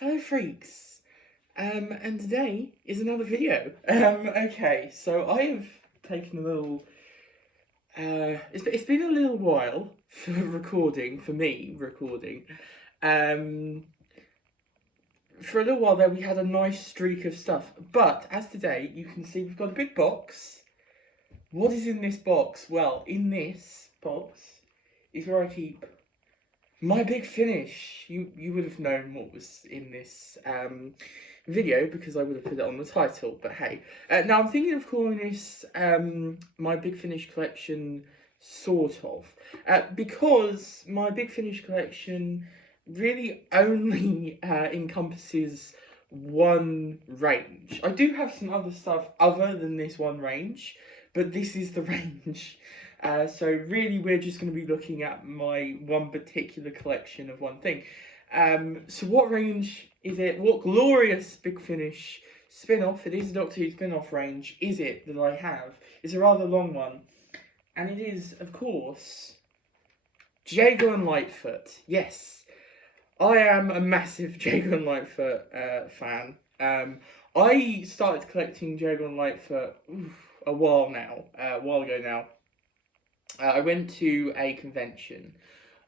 Hello freaks, and today is another video. Okay, so I have taken a little, it's been a little while for recording, for me recording. For a little while there we had a nice streak of stuff, but as today you can see we've got a big box. What is in this box? Well, in this box is where I keep my big finish. You would have known what was in this video because I would have put it on the title, but hey. Now I'm thinking of calling this my big finish collection, sort of. Because my big finish collection really only encompasses one range. I do have some other stuff other than this one range, but this is the range. So really we're just going to be looking at my one particular collection of one thing. So what range is it? What glorious Big Finish spin-off, it is a Doctor Who spin-off range, is it that I have? It's a rather long one. And it is, of course, Jago and Lightfoot. Yes, I am a massive Jago and Lightfoot fan. I started collecting Jago and Lightfoot a while ago now. I went to a convention,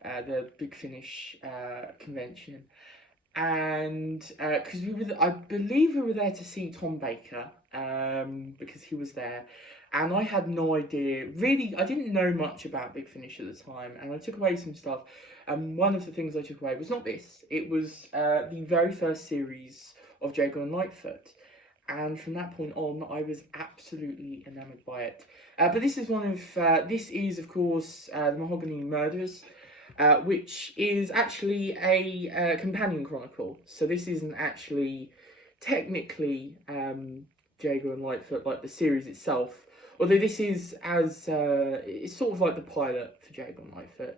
the Big Finish convention, and because I believe we were there to see Tom Baker, because he was there, and I had no idea, really, I didn't know much about Big Finish at the time, and I took away some stuff, and one of the things I took away was not this, it was the very first series of Jago and Lightfoot. And from that point on, I was absolutely enamoured by it. But this is this is of course the Mahogany Murders, which is actually a companion chronicle. So this isn't actually technically Jago and Lightfoot like the series itself. Although this is it's sort of like the pilot for Jago and Lightfoot.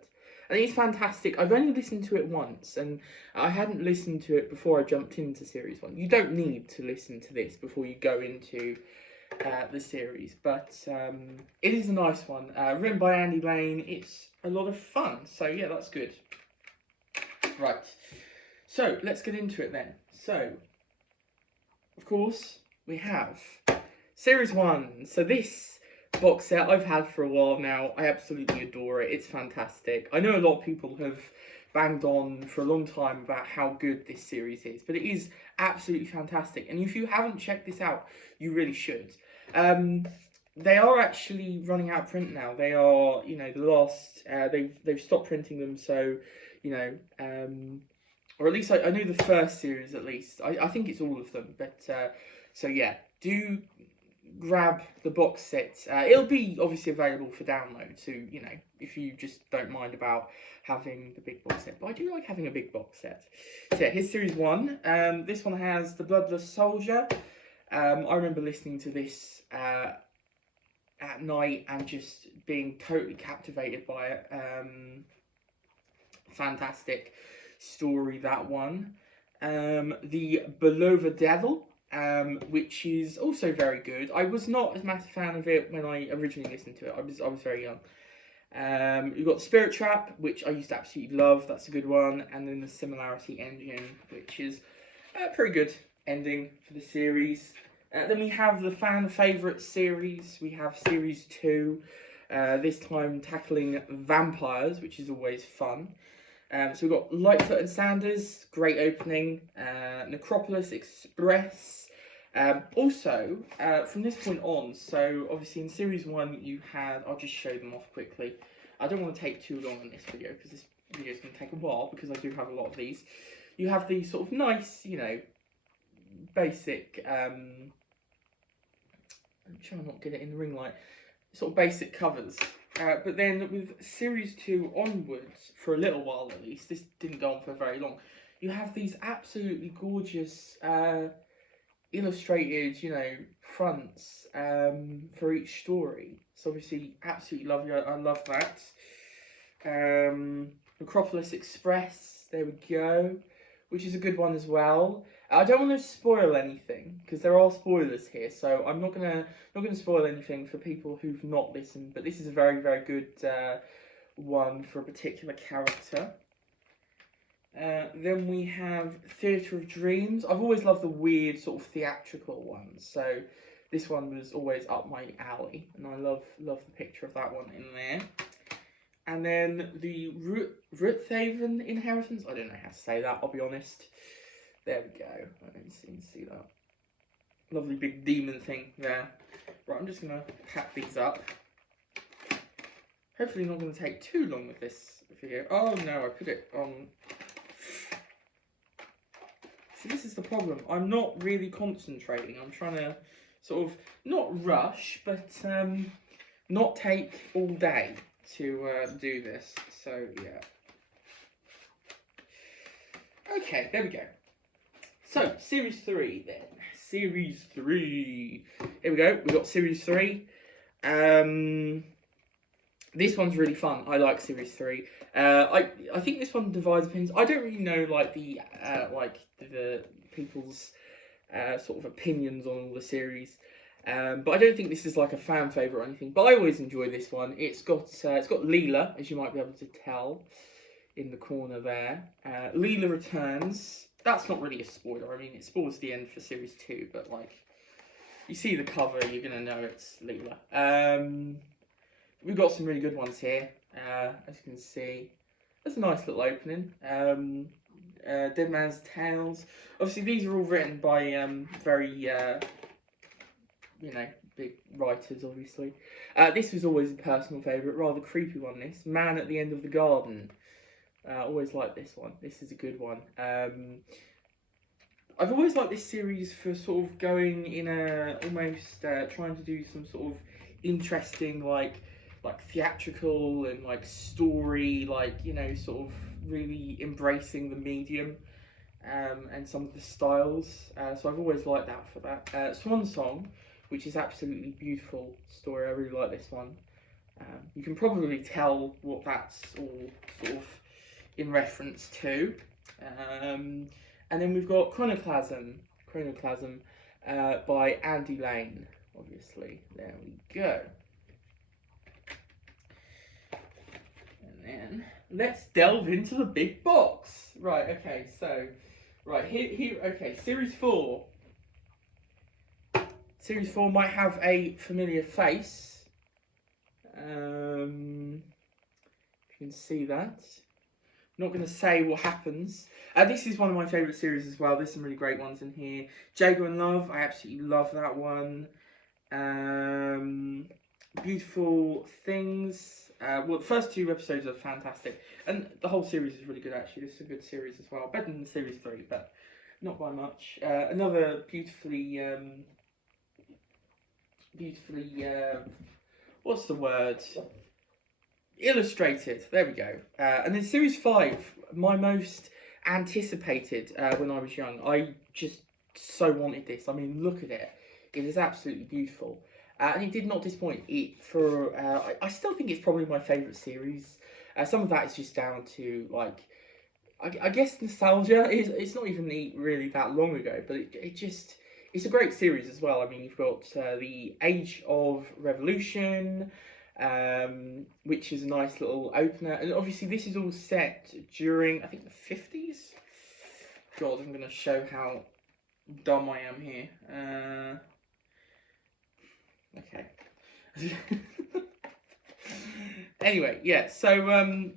And it's fantastic. I've only listened to it once, and I hadn't listened to it before I jumped into Series 1. You don't need to listen to this before you go into the series, but it is a nice one. Written by Andy Lane. It's a lot of fun, so yeah, that's good. Right, so let's get into it then. So, of course, we have Series 1. So this box set I've had for a while now. I absolutely adore it. It's fantastic. I know a lot of people have banged on for a long time about how good this series is, but it is absolutely fantastic. And if you haven't checked this out, you really should. They are actually running out of print now. They are, the last. They've stopped printing them. So, or at least I know the first series. At least I think it's all of them. But so yeah, do grab the box set. It'll be obviously available for download, so if you just don't mind about having the big box set. But I do like having a big box set. So yeah, here's series 1. This one has the Bloodless Soldier. I remember listening to this at night and just being totally captivated by it. Fantastic story, that one. The Beloved Devil, which is also very good. I was not as massive fan of it when I originally listened to it. I was very young. You've got Spirit Trap, which I used to absolutely love. That's a good one. And then the Similarity Engine, which is a pretty good ending for the series. Then we have the fan favourite series. We have series 2, this time tackling vampires, which is always fun. So we've got Lightfoot and Sanders, great opening. Necropolis Express. Also, from this point on, so obviously in series 1 you had, I'll just show them off quickly. I don't want to take too long on this video because this video is going to take a while because I do have a lot of these. You have these sort of nice, basic, I'm trying not to get it in the ring light, sort of basic covers. But then with series 2 onwards, for a little while at least, this didn't go on for very long, you have these absolutely gorgeous illustrated, fronts for each story. So obviously, absolutely lovely. I love that. Acropolis Express, there we go, which is a good one as well. I don't want to spoil anything because there are spoilers here, so I'm not gonna spoil anything for people who've not listened. But this is a very, very good one for a particular character. Then we have Theatre of Dreams. I've always loved the weird sort of theatrical ones, so this one was always up my alley, and I love the picture of that one in there. And then the Ruthaven Inheritance. I don't know how to say that, I'll be honest. There we go. I don't seem to see that. Lovely big demon thing there. Right, I'm just going to pack these up. Hopefully not going to take too long with this video. Oh no, I put it on... See, this is the problem. I'm not really concentrating. I'm trying to sort of, not rush, but not take all day to do this. So, yeah. Okay, there we go. So, Series 3 then. Series 3. Here we go. We've got Series 3. This one's really fun. I like Series 3. I think this one divides opinions. I don't really know like the people's sort of opinions on all the series. But I don't think this is like a fan favourite or anything. But I always enjoy this one. It's got Leela, as you might be able to tell, in the corner there. Leela returns. That's not really a spoiler. I mean, it spoils the end for Series 2, but like, you see the cover, you're gonna know it's Leela. We've got some really good ones here. As you can see, that's a nice little opening. Dead Man's Tales. Obviously, these are all written by very, you know, big writers, obviously. This was always a personal favourite, rather creepy one, this. Man at the End of the Garden. Always liked this one. This is a good one. I've always liked this series for sort of going in a, almost trying to do some sort of interesting, like theatrical and like story, like, you know, sort of really embracing the medium and some of the styles. So I've always liked that for that. Swan Song, which is absolutely beautiful story. I really like this one. You can probably tell what that's all sort of in reference to. And then we've got Chronoclasm by Andy Lane, obviously. There we go. And then let's delve into the big box. Right, okay, so here okay, Series 4. Series 4 might have a familiar face. You can see that. I'm not going to say what happens. This is one of my favourite series as well. There's some really great ones in here. Jago and Love, I absolutely love that one. Beautiful Things. Well, the first 2 episodes are fantastic. And the whole series is really good, actually. This is a good series as well. Better than Series 3, but not by much. Another beautifully... what's the word? Illustrated. There we go. And then Series 5, my most anticipated when I was young. I just so wanted this. I mean, look at it. It is absolutely beautiful. And it did not disappoint. I still think it's probably my favourite series. Some of that is just down to, like, I guess nostalgia. It's not even really that long ago, but it's a great series as well. I mean, you've got the Age of Revolution, which is a nice little opener. And obviously this is all set during, I think, the 50s? God, I'm going to show how dumb I am here. Okay. Anyway, yeah, so,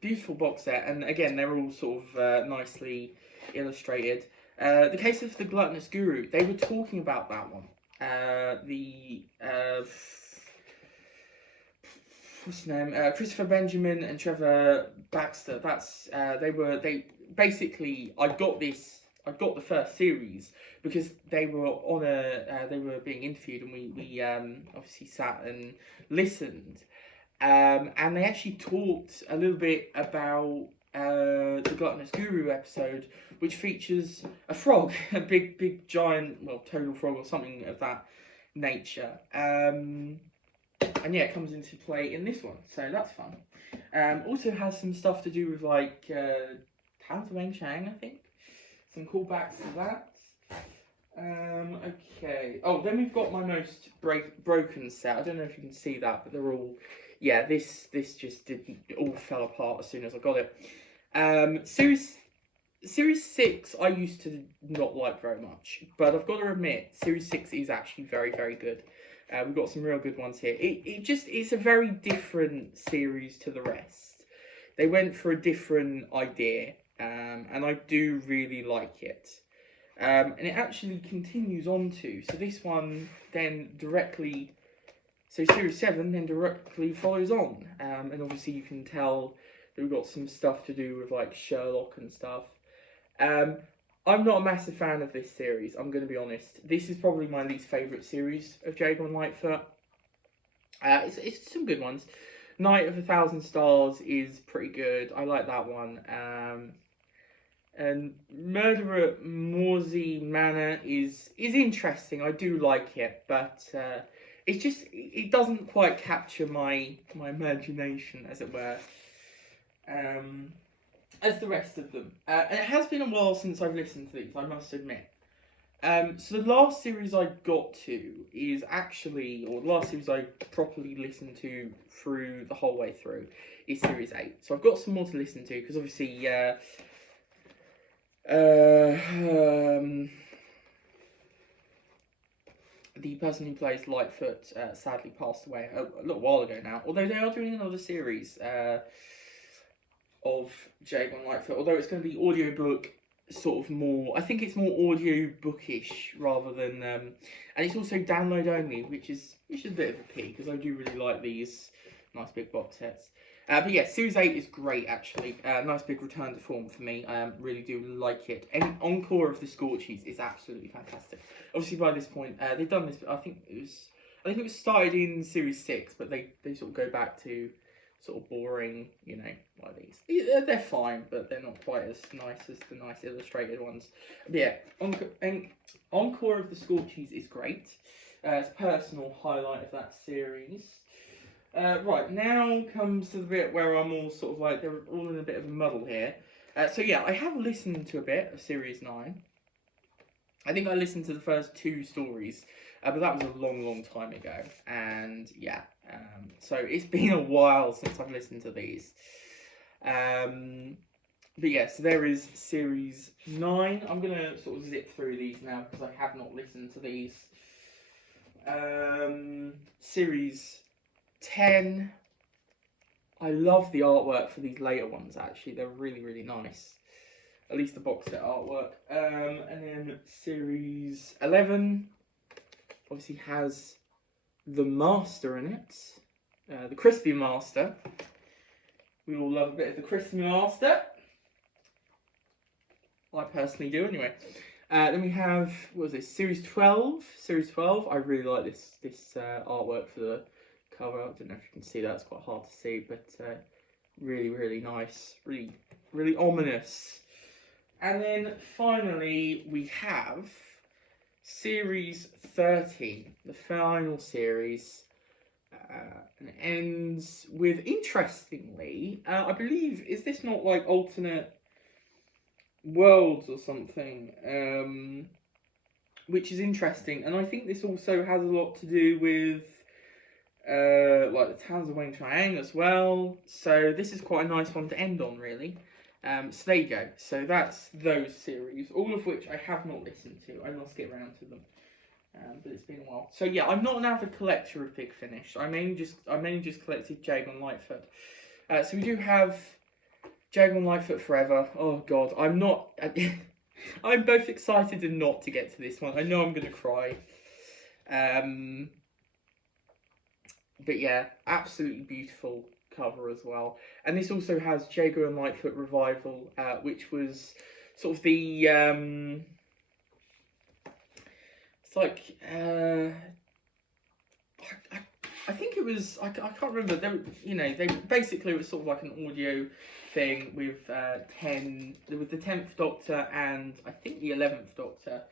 beautiful box set. And again, they're all sort of ticely illustrated. The Case of the Gluttonous Guru, they were talking about that one. What's his name? Christopher Benjamin and Trevor Baxter. That's they basically. I got the first series because they were on they were being interviewed, and we obviously sat and listened. And they actually talked a little bit about the Gluttonous Guru episode, which features a frog, a big giant, well, total frog or something of that nature. And yeah, it comes into play in this one, so that's fun. Also has some stuff to do with like Talent of Wang Chang, I think. Some callbacks to that. Okay. Oh, then we've got my most broken set. I don't know if you can see that, but they're all yeah, this just didn't, it all fell apart as soon as I got it. Series 6 I used to not like very much, but I've got to admit, Series 6 is actually very, very good. We've got some real good ones here. It's a very different series to the rest. They went for a different idea, and I do really like it. And it actually continues on to, so this one then directly, so Series 7 then directly follows on. And obviously you can tell that we've got some stuff to do with like Sherlock and stuff. I'm not a massive fan of this series, I'm going to be honest. This is probably my least favourite series of Jago Lightfoot. It's some good ones. Night of 1,000 Stars is pretty good. I like that one. And Murder at Morsey Manor is interesting. I do like it, but it's just, it doesn't quite capture my imagination, as it were. As the rest of them. And it has been a while since I've listened to these, I must admit. So the last series I got to is actually, or the last series I properly listened to through the whole way through, is Series 8. So I've got some more to listen to, because obviously, the person who plays Lightfoot sadly passed away a little while ago now, although they are doing another series, of Jago Lightfoot, although it's going to be audiobook, sort of more, I think it's more audiobookish rather than, and it's also download only, which is a bit of a pity, because I do really like these nice big box sets. But yeah, Series 8 is great actually, nice big return to form for me, I really do like it. And Encore of the Scorches is absolutely fantastic. Obviously by this point, they've done this, I think it was started in Series 6, but they sort of go back to sort of boring, you know, like these. They're fine, but they're not quite as nice as the nice illustrated ones. But yeah, Encore of the Scorches is great. It's a personal highlight of that series. Right, now comes to the bit where I'm all sort of like, they're all in a bit of a muddle here. So yeah, I have listened to a bit of Series 9. I think I listened to the first 2 stories, but that was a long, long time ago. And yeah, so it's been a while since I've listened to these. But yeah, so there is Series 9. I'm going to sort of zip through these now because I have not listened to these. Series 10. I love the artwork for these later ones, actually. They're really, really nice. At least the box set artwork. And then Series 11 obviously has the Master in it. The Crispy Master. We all love a bit of the Crispy Master. I personally do, anyway. Then we have, what was this, Series 12. Series 12, I really like this artwork for the cover. I don't know if you can see that, it's quite hard to see, but really, really nice. Really, really ominous. And then finally, we have Series 13, the final series. And it ends with, interestingly, I believe, is this not like alternate worlds or something? Which is interesting, and I think this also has a lot to do with like the Towns of Weng Chiang as well. So this is quite a nice one to end on, really. So there you go. So that's those series, all of which I have not listened to. I must get around to them. But it's been a while. So yeah, I'm not an avid collector of Big Finish. I mainly just collected Jago Lightfoot. So we do have Jago Lightfoot Forever. Oh god, I'm not. I'm both excited and not to get to this one. I know I'm gonna cry. But yeah, absolutely beautiful cover as well. And this also has Jago and Lightfoot Revival, which was sort of the it's like I think it was I can't remember. They basically it was sort of like an audio thing with the 10th Doctor and I think the 11th Doctor,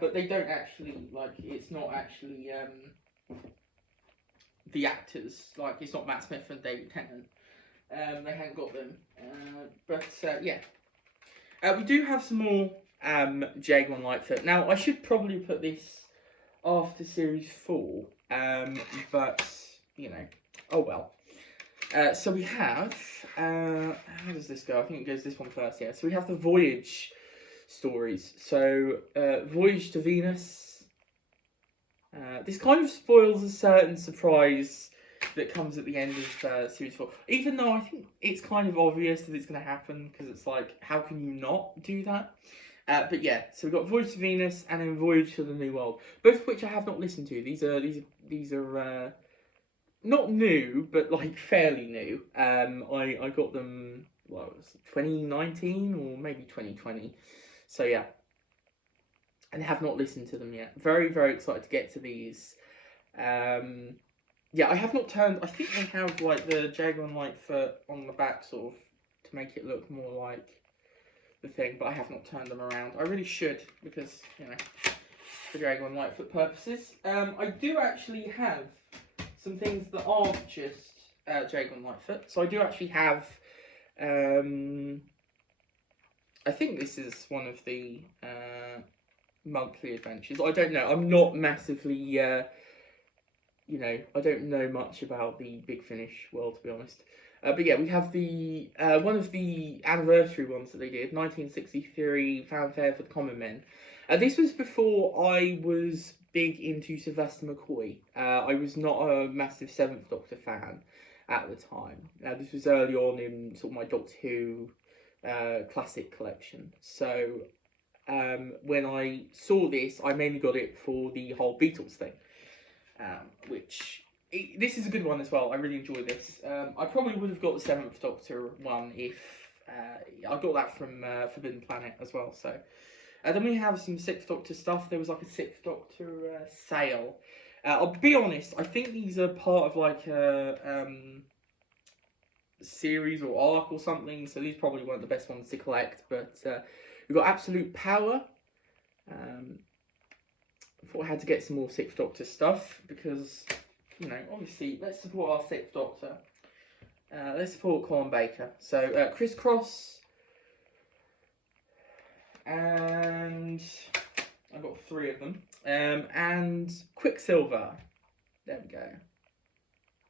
but they don't actually it's not actually the actors, like it's not Matt Smith and David Tennant. They haven't got them, but yeah. We do have some more Jago and Lightfoot. Now I should probably put this after series 4, but you know, oh well. So we have, how does this go? I think it goes this one first, yeah. So we have the Voyage stories. So, Voyage to Venus. This kind of spoils a certain surprise that comes at the end of Series 4. Even though I think it's kind of obvious that it's going to happen, because it's like, how can you not do that? But yeah, so we've got Voyage to Venus and then Voyage to the New World. Both of which I have not listened to. These are not new, but like fairly new. I got them, well, it was 2019 or maybe 2020. So yeah, and have not listened to them yet. Very, very excited to get to these. Yeah, I have not turned. I think they have like the Jaguar and Lightfoot on the back, sort of, to make it look more like the thing. But I have not turned them around. I really should, because you know, for Jaguar and Lightfoot purposes. I do actually have some things that aren't just Jaguar and Lightfoot. So I do actually have. I think this is one of the monthly adventures. I don't know. I'm not massively. You know, I don't know much about the Big Finish world, to be honest. But yeah, we have the one of the anniversary ones that they did, 1963 Fanfare for the Common Men. This was before I was big into Sylvester McCoy. I was not a massive Seventh Doctor fan at the time. This was early on in sort of my Doctor Who classic collection. So when I saw this, I mainly got it for the whole Beatles thing. This is a good one as well. I really enjoy this. I probably would have got the Seventh Doctor one if I got that from Forbidden Planet as well. So then we have some Sixth Doctor stuff. There was like a Sixth Doctor sale. I'll be honest. I think these are part of like a series or arc or something. So these probably weren't the best ones to collect. But we've got Absolute Power. I thought I had to get some more Sixth Doctor stuff because, you know, obviously, let's support our Sixth Doctor. Let's support Colin Baker. So, Crisscross. And I've got 3 of them. And Quicksilver. There we go.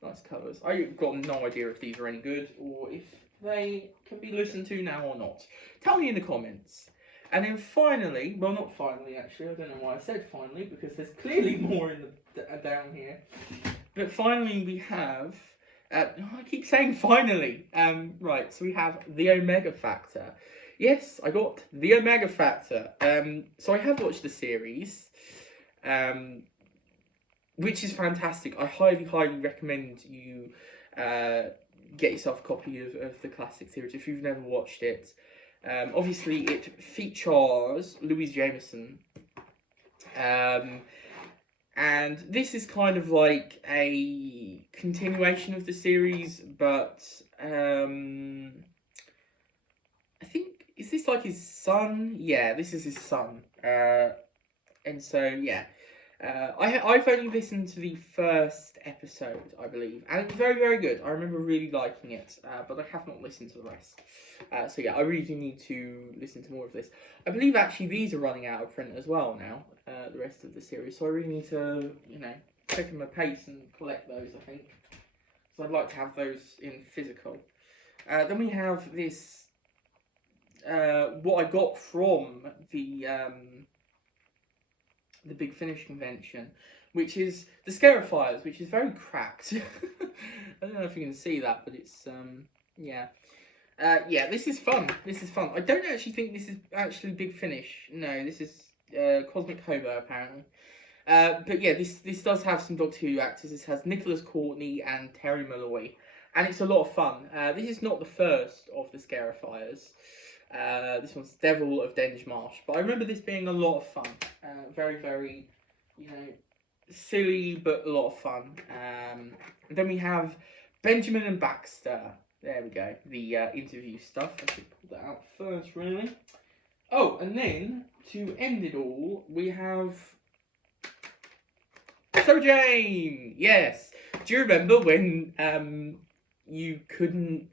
Nice covers. I've got no idea if these are any good or if they can be listened to now or not. Tell me in the comments. And then finally, well, not finally actually, I don't know why I said finally, because there's clearly more in the down here. But finally we have, I keep saying finally, right, so we have the Omega Factor. Yes, I got the Omega Factor. So I have watched the series, which is fantastic. I highly, highly recommend you get yourself a copy of the classic series if you've never watched it. Obviously, it features Louise Jameson, and this is kind of like a continuation of the series, but I think, is this like his son? Yeah, this is his son, and so, yeah. I've only listened to the first episode, I believe, and it was very, very good. I remember really liking it, but I have not listened to the rest. So yeah, I really do need to listen to more of this. I believe actually these are running out of print as well now, the rest of the series, so I really need to, you know, pick them a pace and collect those, I think. So I'd like to have those in physical. Then we have this, what I got from the Big Finish convention, which is the Scarifiers, which is very cracked. I don't know if you can see that, but it's, yeah. Yeah, this is fun. This is fun. I don't actually think this is actually Big Finish. No, this is Cosmic Cobra, apparently. But yeah, this does have some Doctor Who actors. This has Nicholas Courtney and Terry Malloy, and it's a lot of fun. This is not the first of the Scarifiers. This one's Devil of Denmarsh, but I remember this being a lot of fun. Very, very, you know, silly, but a lot of fun. Then we have Benjamin and Baxter. There we go, the interview stuff. I should pull that out first, really. Oh, and then, to end it all, we have Sarah Jane! Yes! Do you remember when you couldn't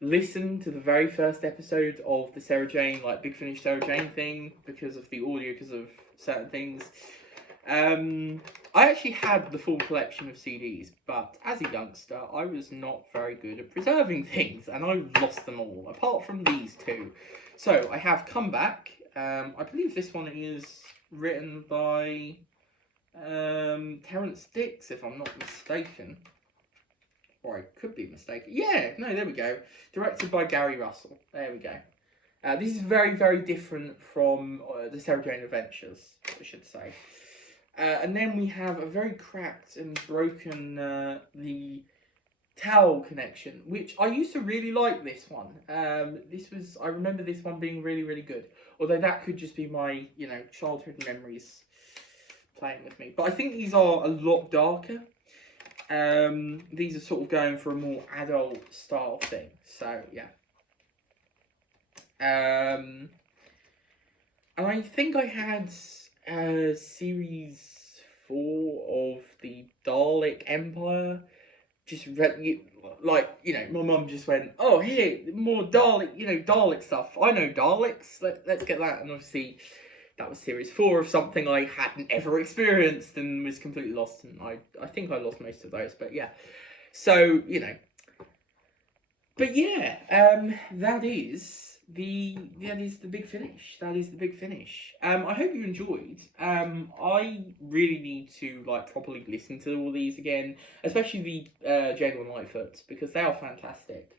listen to the very first episode of the Sarah Jane, like Big Finish Sarah Jane thing, because of the audio, because of certain things? I actually had the full collection of CDs, but as a youngster, I was not very good at preserving things, and I lost them all, apart from these two. So, I have Come Back. I believe this one is written by Terrence Dicks, if I'm not mistaken. Or I could be mistaken. Yeah, no, there we go. Directed by Gary Russell. There we go. This is very, very different from the Sarah Jane Adventures, I should say. And then we have a very cracked and broken the Towel connection, which I used to really like this one. I remember this one being really, really good. Although that could just be my, childhood memories playing with me. But I think these are a lot darker. These are sort of going for a more adult style thing. So, yeah. And I think I had series 4 of the Dalek Empire. Just read, my mum just went, oh, here, more Dalek, Dalek stuff. I know Daleks, let's get that. And obviously, that was series 4 of something I hadn't ever experienced and was completely lost. And I think I lost most of those, but yeah. So, But yeah, that is the big finish. That is the big finish. I hope you enjoyed. I really need to properly listen to all these again, especially the Jago and Lightfoot, because they are fantastic.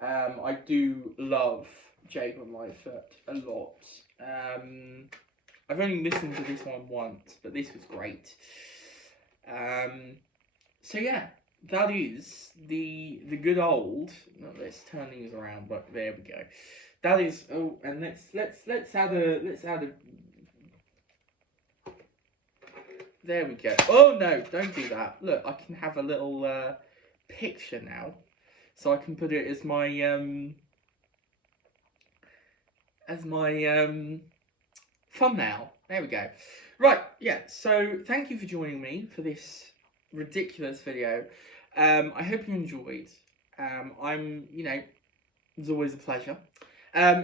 I do love Jago and Lightfoot a lot. I've only listened to this one once, but this was great. So yeah. That is the good old. No, let's turn these around. But there we go. That is. Oh, and let's add a. There we go. Oh no! Don't do that. Look, I can have a little picture now, so I can put it as my thumbnail. There we go. Right. Yeah. So thank you for joining me for this ridiculous video. I hope you enjoyed. It's always a pleasure.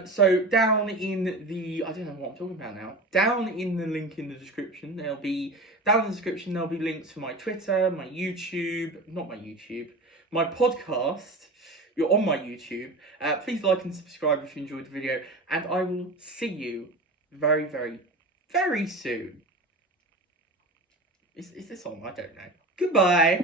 So down in the, I don't know what I'm talking about now. Down in the link in the description, there'll be links for my Twitter, my YouTube, my podcast. You're on my YouTube. Please like and subscribe if you enjoyed the video, and I will see you very, very, very soon. Is this on? I don't know. Goodbye.